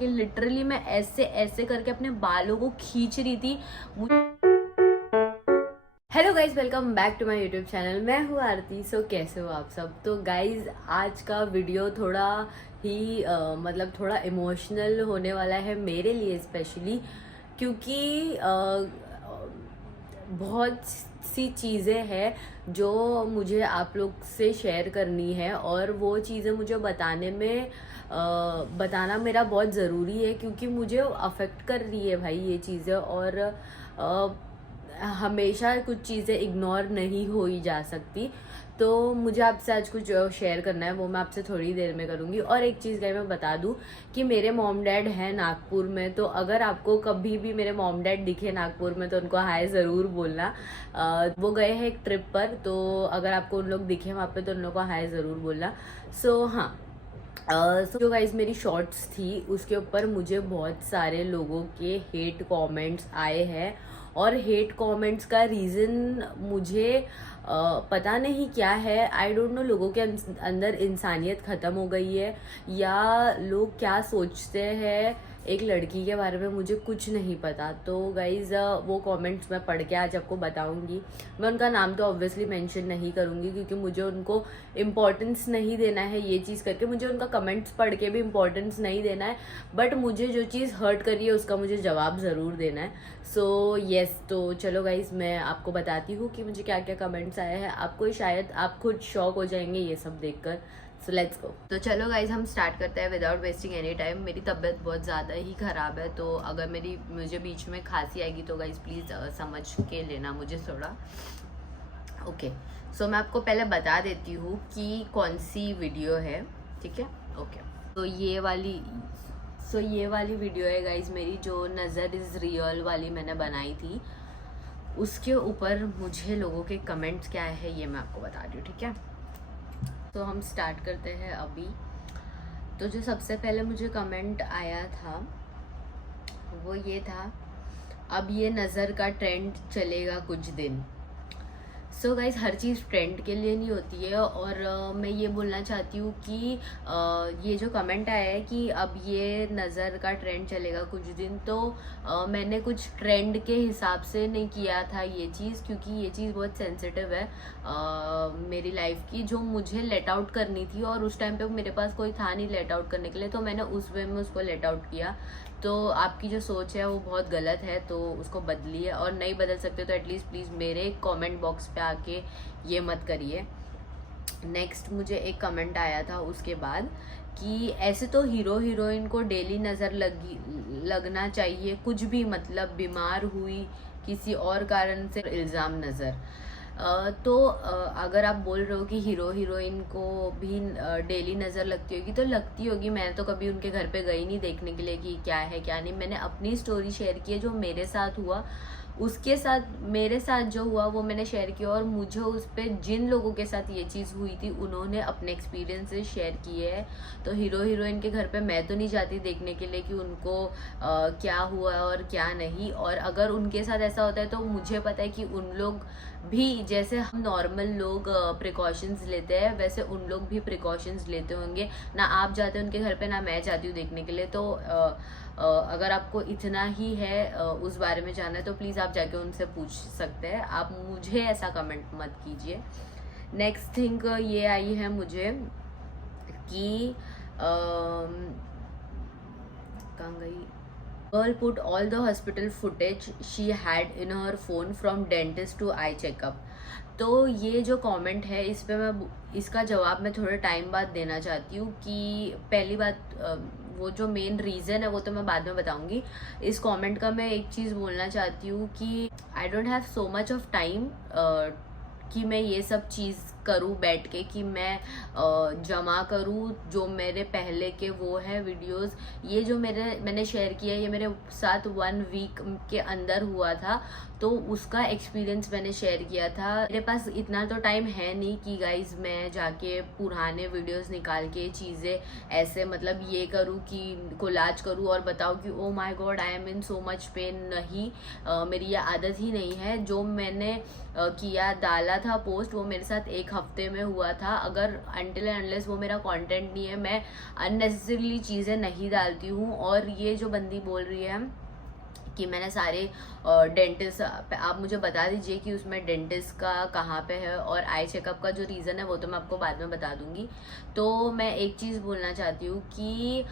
कि लिटरली मैं ऐसे ऐसे करके अपने बालों को खींच रही थी। Hello guys, welcome back to my YouTube channel. मैं हूँ आरती। सो कैसे हो आप सब? तो गाइज आज का वीडियो थोड़ा ही मतलब थोड़ा इमोशनल होने वाला है मेरे लिए स्पेशली, क्योंकि बहुत सी चीज़ें हैं जो मुझे आप लोग से शेयर करनी है, और वो चीज़ें मुझे बताना मेरा बहुत ज़रूरी है, क्योंकि मुझे अफेक्ट कर रही है भाई ये चीज़ें। और हमेशा कुछ चीज़ें इग्नोर नहीं हो ही जा सकती। तो मुझे आपसे आज कुछ शेयर करना है, वो मैं आपसे थोड़ी देर में करूँगी। और एक चीज़ मैं बता दूँ कि मेरे मॉम डैड हैं नागपुर में, तो अगर आपको कभी भी मेरे मॉम डैड दिखे नागपुर में तो उनको हाय ज़रूर बोलना। वो गए हैं एक ट्रिप पर, तो अगर आपको उन लोग दिखे वहाँ पे तो उन लोग को हाय ज़रूर बोलना। सो हाँ, जो गाइज मेरी शॉर्ट्स थी उसके ऊपर मुझे बहुत सारे लोगों के हेट कमेंट्स आए हैं, और हेट कमेंट्स का रीज़न मुझे पता नहीं क्या है। आई डोंट नो, लोगों के अंदर इंसानियत ख़त्म हो गई है या लोग क्या सोचते हैं एक लड़की के बारे में, मुझे कुछ नहीं पता। तो गाइज़ वो कमेंट्स मैं पढ़ के आज आपको बताऊंगी। मैं उनका नाम तो ऑब्वियसली मेंशन नहीं करूंगी, क्योंकि मुझे उनको इम्पोर्टेंस नहीं देना है ये चीज़ करके। मुझे उनका कमेंट्स पढ़ के भी इम्पोर्टेंस नहीं देना है, बट मुझे जो चीज़ हर्ट करी है उसका मुझे जवाब ज़रूर देना है। सो येस, तो चलो गाइज़ मैं आपको बताती हूँ कि मुझे क्या क्या कमेंट्स आए हैं। आपको शायद आप खुद शॉक हो जाएंगे ये सब देखकर। So let's go. तो चलो गाइज हम स्टार्ट करते हैं विदाउट वेस्टिंग एनी टाइम। मेरी तबीयत बहुत ज़्यादा ही ख़राब है, तो अगर मुझे बीच में खांसी आएगी तो गाइज प्लीज़ समझ के लेना मुझे थोड़ा। ओके, सो मैं आपको पहले बता देती हूँ कि कौन सी वीडियो है, ठीक है? ओके, तो ये वाली वीडियो है गाइज मेरी, जो नज़र इज़ रियल वाली मैंने बनाई थी। उसके ऊपर मुझे लोगों के कमेंट्स क्या है ये मैं आपको बता रही हूँ, ठीक है? तो हम स्टार्ट करते हैं अभी। तो जो सबसे पहले मुझे कमेंट आया था वो ये था, अब ये नज़र का ट्रेंड चलेगा कुछ दिन। सो गाइज हर चीज़ ट्रेंड के लिए नहीं होती है, और मैं ये बोलना चाहती हूँ कि ये जो कमेंट आया है कि अब ये नज़र का ट्रेंड चलेगा कुछ दिन, तो मैंने कुछ ट्रेंड के हिसाब से नहीं किया था ये चीज़, क्योंकि ये चीज़ बहुत सेंसिटिव है मेरी लाइफ की, जो मुझे लेट आउट करनी थी। और उस टाइम पे मेरे पास कोई था नहीं लेट आउट करने के लिए, तो मैंने उस वे में उसको लेट आउट किया। तो आपकी जो सोच है वो बहुत गलत है, तो उसको बदलिए, और नहीं बदल सकते तो एटलीस्ट प्लीज़ मेरे कमेंट बॉक्स पे आके ये मत करिए। नेक्स्ट मुझे एक कमेंट आया था उसके बाद कि ऐसे तो हीरो हीरोइन को डेली नज़र लगना चाहिए, कुछ भी मतलब बीमार हुई किसी और कारण से इल्ज़ाम नज़र। तो अगर आप बोल रहे हो कि हीरो हीरोइन को भी डेली नज़र लगती होगी, तो लगती होगी। मैं तो कभी उनके घर पे गई नहीं देखने के लिए कि क्या है क्या नहीं। मैंने अपनी स्टोरी शेयर की है, जो मेरे साथ हुआ, उसके साथ मेरे साथ जो हुआ वो मैंने शेयर किया। और मुझे उस पर जिन लोगों के साथ ये चीज़ हुई थी उन्होंने अपने एक्सपीरियंसेस शेयर किए हैं। तो हीरो हीरोइन के घर पे मैं तो नहीं जाती देखने के लिए कि उनको क्या हुआ और क्या नहीं। और अगर उनके साथ ऐसा होता है तो मुझे पता है कि उन लोग भी, जैसे हम नॉर्मल लोग प्रिकॉशंस लेते हैं, वैसे उन लोग भी प्रिकॉशंस लेते होंगे। ना आप जाते हैं उनके घर पे, ना मैं जाती हूँ देखने के लिए। तो अगर आपको इतना ही है उस बारे में जानना है तो प्लीज़ आप जाके उनसे पूछ सकते हैं। आप मुझे ऐसा कमेंट मत कीजिए। नेक्स्ट थिंग ये आई है मुझे कि कहाँ गई, girl put all the hospital footage she had in her phone from dentist to eye checkup. तो ये जो कमेंट है इस पे मैं इसका जवाब मैं थोड़े टाइम बाद देना चाहती हूँ। कि पहली बात, वो जो मेन रीज़न है वो तो मैं बाद में बताऊंगी। इस कमेंट का मैं एक चीज़ बोलना चाहती हूँ कि I don't have so much of time कि मैं ये सब चीज़ करूँ बैठ के, कि मैं जमा करूँ जो मेरे पहले के वो है वीडियोस। ये जो मैंने शेयर किया ये मेरे साथ 1 वीक के अंदर हुआ था, तो उसका एक्सपीरियंस मैंने शेयर किया था। मेरे पास इतना तो टाइम है नहीं कि गाइज मैं जाके पुराने वीडियोस निकाल के चीज़ें ऐसे मतलब ये करूँ कि कोलाज करूँ और बताऊँ कि oh my God I am in so much pain. नहीं, मेरी ये आदत ही नहीं है। जो मैंने किया डाला था पोस्ट, वो मेरे साथ 1 हफ्ते में हुआ था। अगर अनटिल एंड अनलेस वो मेरा कंटेंट नहीं है, मैं अननेसेसरीली चीज़ें नहीं डालती हूँ। और ये जो बंदी बोल रही है कि मैंने सारे डेंटिस्ट, आप मुझे बता दीजिए कि उसमें डेंटिस्ट का कहाँ पे है, और आई चेकअप का जो रीज़न है वो तो मैं आपको बाद में बता दूंगी। तो मैं एक चीज़ बोलना चाहती हूँ कि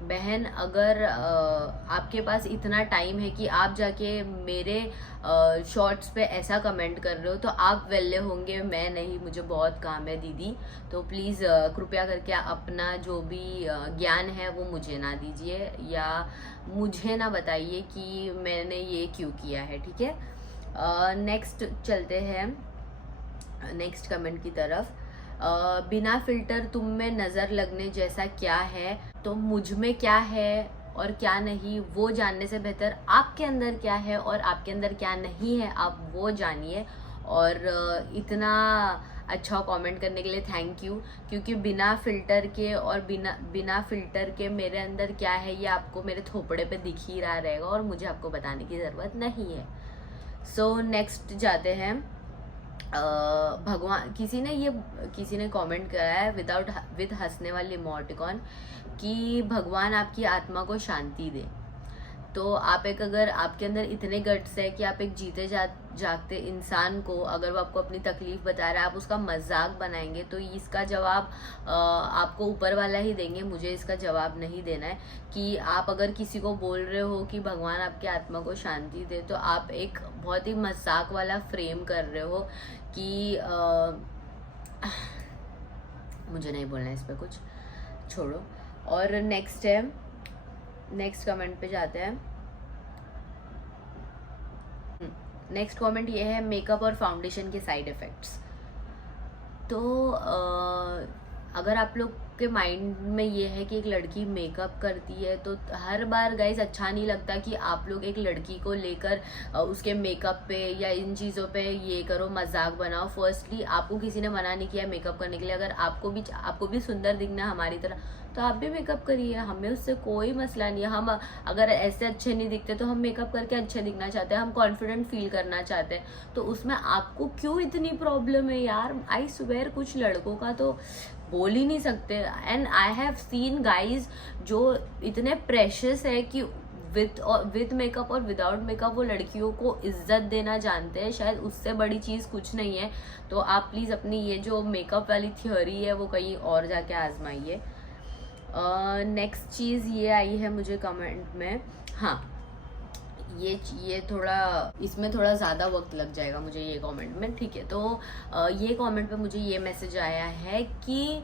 बहन, अगर आपके पास इतना टाइम है कि आप जाके मेरे शॉर्ट्स पे ऐसा कमेंट कर रहे हो, तो आप वेले होंगे, मैं नहीं, मुझे बहुत काम है दीदी। तो प्लीज़ कृपया करके अपना जो भी ज्ञान है वो मुझे ना दीजिए, या मुझे ना बताइए कि मैंने ये क्यों किया है, ठीक है। नेक्स्ट चलते हैं नेक्स्ट कमेंट की तरफ। बिना फिल्टर तुम में नज़र लगने जैसा क्या है, तो मुझ में क्या है और क्या नहीं वो जानने से बेहतर आपके अंदर क्या है और आपके अंदर क्या नहीं है, आप वो जानिए। और इतना अच्छा कमेंट करने के लिए थैंक यू, क्योंकि बिना फिल्टर के और बिना फिल्टर के मेरे अंदर क्या है ये आपको मेरे थोपड़े पे दिख ही रहा रहेगा, और मुझे आपको बताने की ज़रूरत नहीं है। सो नेक्स्ट जाते हैं। भगवान, किसी ने कमेंट करा है विद हंसने वाली इमोटिकॉन कि भगवान आपकी आत्मा को शांति दे। तो आप अगर आपके अंदर इतने गट्स है कि आप एक जीते जागते इंसान को, अगर वो आपको अपनी तकलीफ बता रहा है, आप उसका मजाक बनाएंगे, तो इसका जवाब आपको ऊपर वाला ही देंगे, मुझे इसका जवाब नहीं देना है। कि आप अगर किसी को बोल रहे हो कि भगवान आपकी आत्मा को शांति दे, तो आप एक बहुत ही मजाक वाला फ्रेम कर रहे हो कि मुझे नहीं बोलना है इस पर कुछ, छोड़ो। और नेक्स्ट कमेंट पे जाते हैं। नेक्स्ट कमेंट ये है, मेकअप और फाउंडेशन के साइड इफ़ेक्ट्स। तो अगर आप लोग के माइंड में ये है कि एक लड़की मेकअप करती है, तो हर बार गाइज अच्छा नहीं लगता कि आप लोग एक लड़की को लेकर उसके मेकअप पे या इन चीज़ों पे ये करो, मजाक बनाओ। फर्स्टली आपको किसी ने मना नहीं किया मेकअप करने के लिए। अगर आपको भी सुंदर दिखना हमारी तरह, तो आप भी मेकअप करिए, हमें उससे कोई मसला नहीं है। हम अगर ऐसे अच्छे नहीं दिखते तो हम मेकअप करके अच्छे दिखना चाहते हैं, हम कॉन्फिडेंट फील करना चाहते हैं, तो उसमें आपको क्यों इतनी प्रॉब्लम है यार। आई स्वेयर कुछ लड़कों का तो बोल ही नहीं सकते। And I have seen guys जो इतने प्रेशियस है कि विद मेकअप और विदाउट मेकअप वो लड़कियों को इज्जत देना जानते हैं। शायद उससे बड़ी चीज़ कुछ नहीं है। तो आप प्लीज़ अपनी ये जो मेकअप वाली थ्योरी है वो कहीं और जाके आजमाइए। नेक्स्ट चीज़ ये आई है मुझे कमेंट में, हाँ ये थोड़ा, इसमें थोड़ा ज़्यादा वक्त लग जाएगा मुझे ये कमेंट में, ठीक है। तो ये कमेंट पे मुझे ये मैसेज आया है कि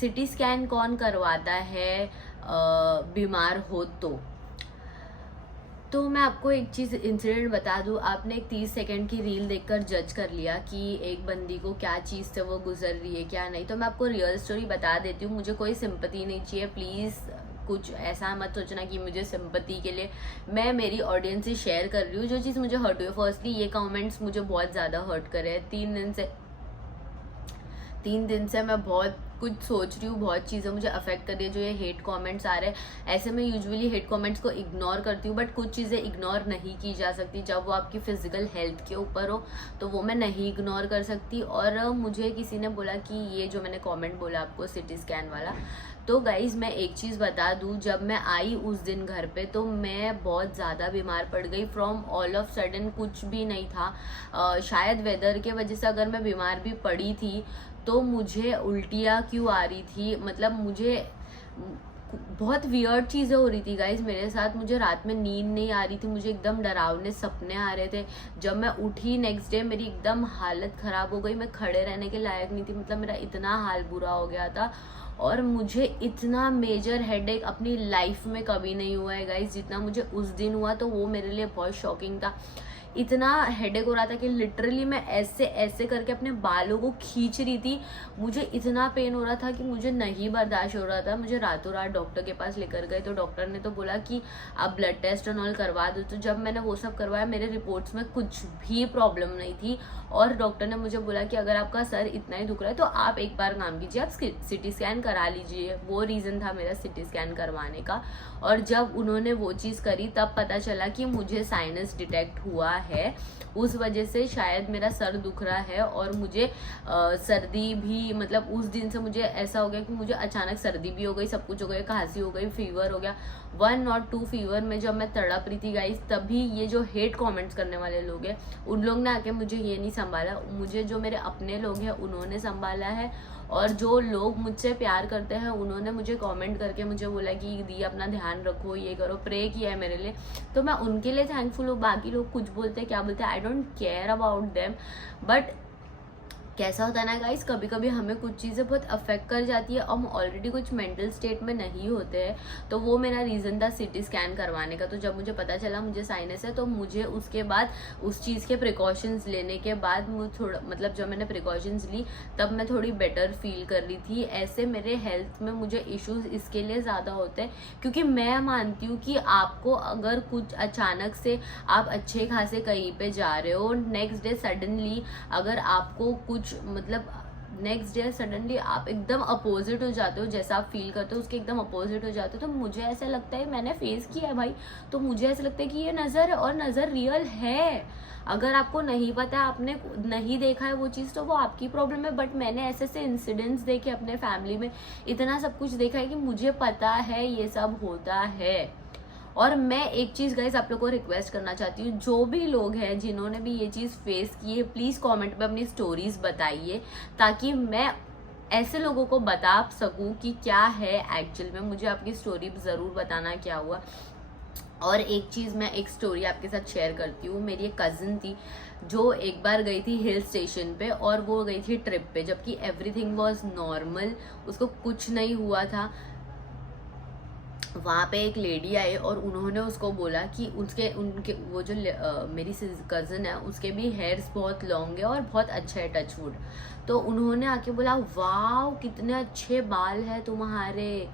सिटी स्कैन कौन करवाता है बीमार हो तो मैं आपको एक चीज़ इंसिडेंट बता दूँ। आपने एक 30 सेकंड की रील देखकर जज कर लिया कि एक बंदी को क्या चीज़ से वो गुजर रही है क्या नहीं। तो मैं आपको रियल स्टोरी बता देती हूँ। मुझे कोई सिंपैथी नहीं चाहिए, प्लीज़ कुछ ऐसा मत सोचना कि मुझे सिंपैथी के लिए मैं मेरी ऑडियंस से शेयर कर रही हूँ जो चीज़ मुझे हर्ट हुई है। फर्स्टली ये कमेंट्स मुझे बहुत ज़्यादा हर्ट करे हैं। 3 दिन से मैं बहुत कुछ सोच रही हूँ, बहुत चीज़ें मुझे अफेक्ट कर रही है। जो ये हेट कमेंट्स आ रहे हैं, ऐसे मैं यूजुअली हेट कमेंट्स को इग्नोर करती हूँ, बट कुछ चीज़ें इग्नोर नहीं की जा सकती। जब वो आपकी फिजिकल हेल्थ के ऊपर हो तो वो मैं नहीं इग्नोर कर सकती। और मुझे किसी ने बोला कि ये जो मैंने कमेंट बोला आपको सिटी स्कैन वाला, तो गाइज मैं एक चीज़ बता दूँ, जब मैं आई उस दिन घर पे तो मैं बहुत ज़्यादा बीमार पड़ गई। फ्रॉम ऑल ऑफ सडन कुछ भी नहीं था। शायद वेदर के वजह से अगर मैं बीमार भी पड़ी थी तो मुझे उल्टियाँ क्यों आ रही थी, मतलब मुझे बहुत वियर्ड चीज़ें हो रही थी गाइज मेरे साथ। मुझे रात में नींद नहीं आ रही थी, मुझे एकदम डरावने सपने आ रहे थे। जब मैं उठी नेक्स्ट डे मेरी एकदम हालत ख़राब हो गई, मैं खड़े रहने के लायक नहीं थी, मतलब मेरा इतना हाल बुरा हो गया था। और मुझे इतना मेजर हेडेक अपनी लाइफ में कभी नहीं हुआ है गाइज जितना मुझे उस दिन हुआ। तो वो मेरे लिए बहुत शॉकिंग था। इतना हेडेक हो रहा था कि लिटरली मैं ऐसे ऐसे करके अपने बालों को खींच रही थी। मुझे इतना पेन हो रहा था कि मुझे नहीं बर्दाश्त हो रहा था। मुझे रातों रात डॉक्टर के पास लेकर गए तो डॉक्टर ने तो बोला कि आप ब्लड टेस्ट और ऑल करवा दो। तो जब मैंने वो सब करवाया मेरे रिपोर्ट्स में कुछ भी प्रॉब्लम नहीं थी। और डॉक्टर ने मुझे बोला कि अगर आपका सर इतना ही दुख रहा है तो आप एक बार काम कीजिए, आप सिटी स्कैन करा लीजिए। वो रीज़न था मेरा सिटी स्कैन करवाने का। और जब उन्होंने वो चीज़ करी तब पता चला कि मुझे साइनस डिटेक्ट हुआ है, उस वजह से शायद मेरा सर दुख रहा है और मुझे सर्दी भी, मतलब उस दिन से मुझे ऐसा हो गया कि मुझे अचानक सर्दी भी हो गई, सब कुछ हो गया, खांसी हो गई, फीवर हो गया, 1 और 2 फीवर में जब मैं तड़प रही थी गाइस, तभी ये जो हेट कमेंट्स करने वाले लोग हैं उन लोग ने आके मुझे ये नहीं संभाला, मुझे जो मेरे अपने लोग हैं उन्होंने संभाला है, और जो लोग मुझसे प्यार करते हैं उन्होंने मुझे कमेंट करके मुझे बोला कि दी अपना ध्यान रखो, ये करो, प्रे किया है मेरे लिए, तो मैं उनके लिए थैंकफुल हूँ। बाकी लोग कुछ बोलते हैं क्या बोलते हैं, I don't care about them, but कैसा होता है ना गाइस, कभी कभी हमें कुछ चीज़ें बहुत अफेक्ट कर जाती है, हम ऑलरेडी कुछ मेंटल स्टेट में नहीं होते हैं। तो वो मेरा रीज़न था सिटी स्कैन करवाने का। तो जब मुझे पता चला मुझे साइनस है, तो मुझे उसके बाद उस चीज़ के प्रिकॉशंस लेने के बाद मुझे थोड़ा, मतलब जब मैंने प्रिकॉशंस ली तब मैं थोड़ी बेटर फील कर रही थी। ऐसे मेरे हेल्थ में मुझे इश्यूज इसके लिए ज़्यादा होते हैं क्योंकि मैं मानती हूँ कि आपको अगर कुछ अचानक से आप अच्छे खासे कहीं पे जा रहे हो, नेक्स्ट डे सडनली अगर आपको कुछ, मतलब नेक्स्ट डे सडनली आप एकदम अपोजिट हो जाते हो, जैसा आप फील करते हो उसके एकदम अपोजिट हो जाते हो, तो मुझे ऐसा लगता है, मैंने फेस किया है भाई, तो मुझे ऐसा लगता है कि ये नज़र है और नज़र रियल है। अगर आपको नहीं पता, आपने नहीं देखा है वो चीज़, तो वो आपकी प्रॉब्लम है, बट मैंने ऐसे ऐसे इंसिडेंट्स देखे अपने फैमिली में, इतना सब कुछ देखा है कि मुझे पता है ये सब होता है। और मैं एक चीज़ गाइस आप लोगों को रिक्वेस्ट करना चाहती हूँ, जो भी लोग हैं जिन्होंने भी ये चीज़ फेस की है, प्लीज़ कमेंट में अपनी स्टोरीज बताइए, ताकि मैं ऐसे लोगों को बता सकूँ कि क्या है एक्चुअल में। मुझे आपकी स्टोरी ज़रूर बताना क्या हुआ। और एक चीज़, मैं एक स्टोरी आपके साथ शेयर करती हूँ। मेरी एक कज़न थी जो एक बार गई थी हिल स्टेशन पे, और वो गई थी ट्रिप पे, जबकि एवरीथिंग वाज नॉर्मल, उसको कुछ नहीं हुआ था। वहाँ पे एक लेडी आई और उन्होंने उसको बोला कि उनके वो जो मेरी कज़न है उसके भी हेयर्स बहुत लॉन्ग है और बहुत अच्छा है, टचवुड। तो उन्होंने आके बोला वाव कितने अच्छे बाल है तुम्हारे।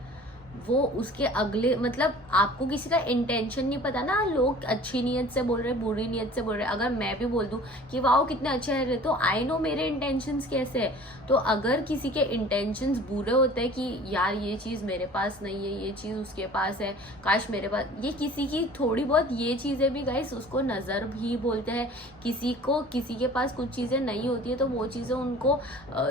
वो उसके अगले, मतलब आपको किसी का इंटेंशन नहीं पता ना, लोग अच्छी नीयत से बोल रहे, बुरी नीयत से बोल रहे। अगर मैं भी बोल दूं कि वाओ कितने अच्छे हैं, तो आई नो मेरे इंटेंशंस कैसे है। तो अगर किसी के इंटेंशंस बुरे होते हैं कि यार ये चीज़ मेरे पास नहीं है, ये चीज़ उसके पास है, काश मेरे पास, ये किसी की थोड़ी बहुत ये चीज़ें भी गाइस उसको नज़र भी बोलते हैं। किसी के पास कुछ चीज़ें नहीं होती है तो वो चीज़ें उनको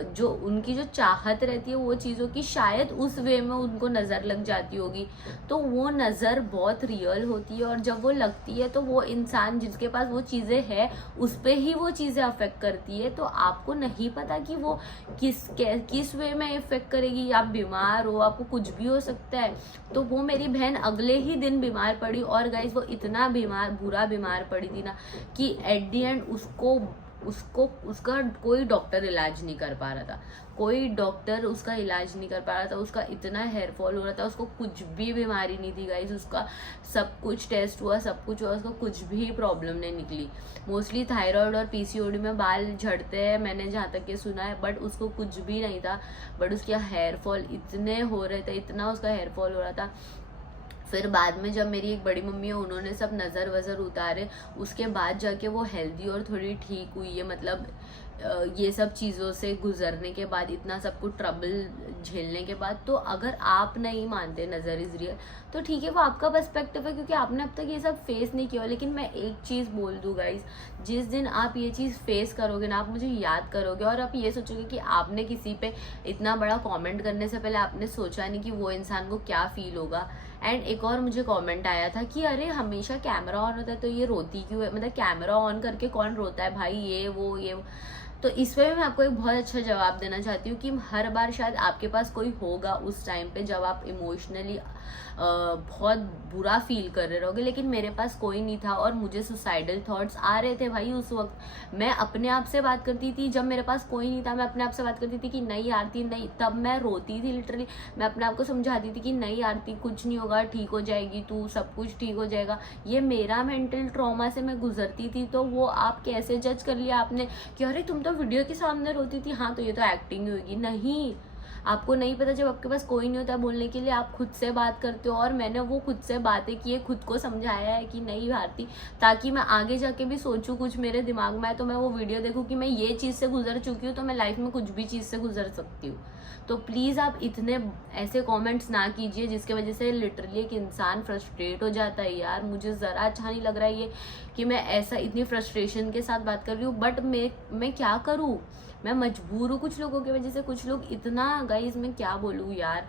जो उनकी जो चाहत रहती है वो चीज़ों की शायद उस वे में उनको नज़र लग जाती होगी। तो वो नज़र बहुत रियल होती है, और जब वो लगती है तो वो इंसान जिसके पास वो चीज़ें है उस पर ही वो चीज़ें अफेक्ट करती है। तो आपको नहीं पता कि वो किस वे में इफेक्ट करेगी। आप बीमार हो, आपको कुछ भी हो सकता है। तो वो मेरी बहन अगले ही दिन बीमार पड़ी, और गाइस वो इतना बुरा बीमार पड़ी थी ना कि एट द एंड उसका कोई डॉक्टर इलाज नहीं कर पा रहा था, कोई डॉक्टर उसका इलाज नहीं कर पा रहा था। उसका इतना हेयर फॉल हो रहा था, उसको कुछ भी बीमारी नहीं थी गाइस, उसका सब कुछ टेस्ट हुआ, सब कुछ हुआ, उसको कुछ भी प्रॉब्लम नहीं निकली। मोस्टली थायराइड और पीसीओडी में बाल झड़ते हैं, मैंने जहाँ तक ये सुना है, बट उसको कुछ भी नहीं था। बट उसके हेयर फॉल इतने हो रहे थे, इतना उसका हेयर फॉल हो रहा था। फिर बाद में जब मेरी एक बड़ी मम्मी है उन्होंने सब नज़र वज़र उतारे, उसके बाद जाके वो हेल्दी और थोड़ी ठीक हुई है। मतलब ये सब चीज़ों से गुजरने के बाद, इतना सब कुछ ट्रबल झेलने के बाद। तो अगर आप नहीं मानते नज़र इज़ रियल तो ठीक है, वो आपका पर्सपेक्टिव है, क्योंकि आपने अब तक ये सब फेस नहीं किया। लेकिन मैं एक चीज़ बोल दूँ गाइस, जिस दिन आप ये चीज़ फेस करोगे ना, आप मुझे याद करोगे और आप ये सोचोगे कि आपने किसी पे इतना बड़ा कमेंट करने से पहले आपने सोचा नहीं कि वो इंसान को क्या फील होगा। एंड एक और मुझे कमेंट आया था कि अरे हमेशा कैमरा ऑन होता है तो ये रोती क्यों है, मतलब कैमरा ऑन करके कौन रोता है भाई, ये वो। तो इस पे मैं आपको एक बहुत अच्छा जवाब देना चाहती हूँ कि हर बार शायद आपके पास कोई होगा उस टाइम पे जब आप इमोशनली बहुत बुरा फील कर रहे रहोगे, लेकिन मेरे पास कोई नहीं था और मुझे सुसाइडल थॉट्स आ रहे थे भाई उस वक्त। मैं अपने आप से बात करती थी, जब मेरे पास कोई नहीं था मैं अपने आप से बात करती थी कि नहीं आरती नहीं, तब मैं रोती थी लिटरली। मैं अपने आप को समझाती थी कि नहीं आरती कुछ नहीं होगा, ठीक हो जाएगी तू, सब कुछ ठीक हो जाएगा। ये मेरा मेंटल ट्रॉमा से मैं गुजरती थी। तो वो आप कैसे जज कर लिया आपने कि अरे तुम तो वीडियो के सामने रोती थी, हाँ तो ये तो एक्टिंग होगी। नहीं, आपको नहीं पता, जब आपके पास कोई नहीं होता बोलने के लिए, आप खुद से बात करते हो। और मैंने वो खुद से बातें की है, खुद को समझाया है कि नहीं भारती, ताकि मैं आगे जाके भी सोचूं, कुछ मेरे दिमाग में आए तो मैं वो वीडियो देखूं कि मैं ये चीज़ से गुजर चुकी हूँ, तो मैं लाइफ में कुछ भी चीज़ से गुजर सकती हूँ। तो प्लीज़ आप इतने ऐसे कमेंट्स ना कीजिए जिसके वजह से लिटरली एक इंसान फ्रस्ट्रेट हो जाता है। यार मुझे ज़रा अच्छा नहीं लग रहा है ये कि मैं ऐसा इतनी फ्रस्ट्रेशन के साथ बात कर रही हूँ, बट मैं क्या करूँ, मैं मजबूर हूँ कुछ लोगों की वजह से। कुछ लोग इतना, गाइस मैं क्या बोलूँ यार।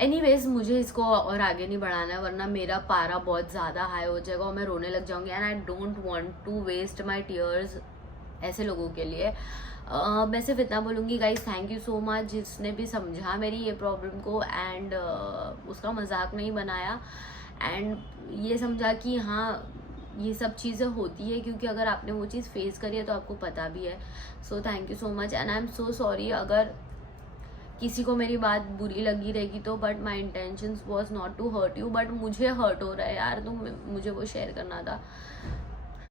एनीवेज मुझे इसको और आगे नहीं बढ़ाना है, वरना मेरा पारा बहुत ज़्यादा हाई हो जाएगा और मैं रोने लग जाऊंगी। And I don't want to waste my tears ऐसे लोगों के लिए। मैं सिर्फ इतना बोलूँगी guys, thank you so much जिसने भी समझा मेरी ये प्रॉब्लम को, एंड उसका मजाक नहीं बनाया, एंड ये समझा कि हाँ ये सब चीज़ें होती है, क्योंकि अगर आपने वो चीज़ फेस करी है तो आपको पता भी है। So thank you so much, and I am so sorry अगर किसी को मेरी बात बुरी लगी रहेगी तो, but my intentions was not to hurt you, but मुझे हर्ट हो रहा है यार, तो मुझे वो शेयर करना था।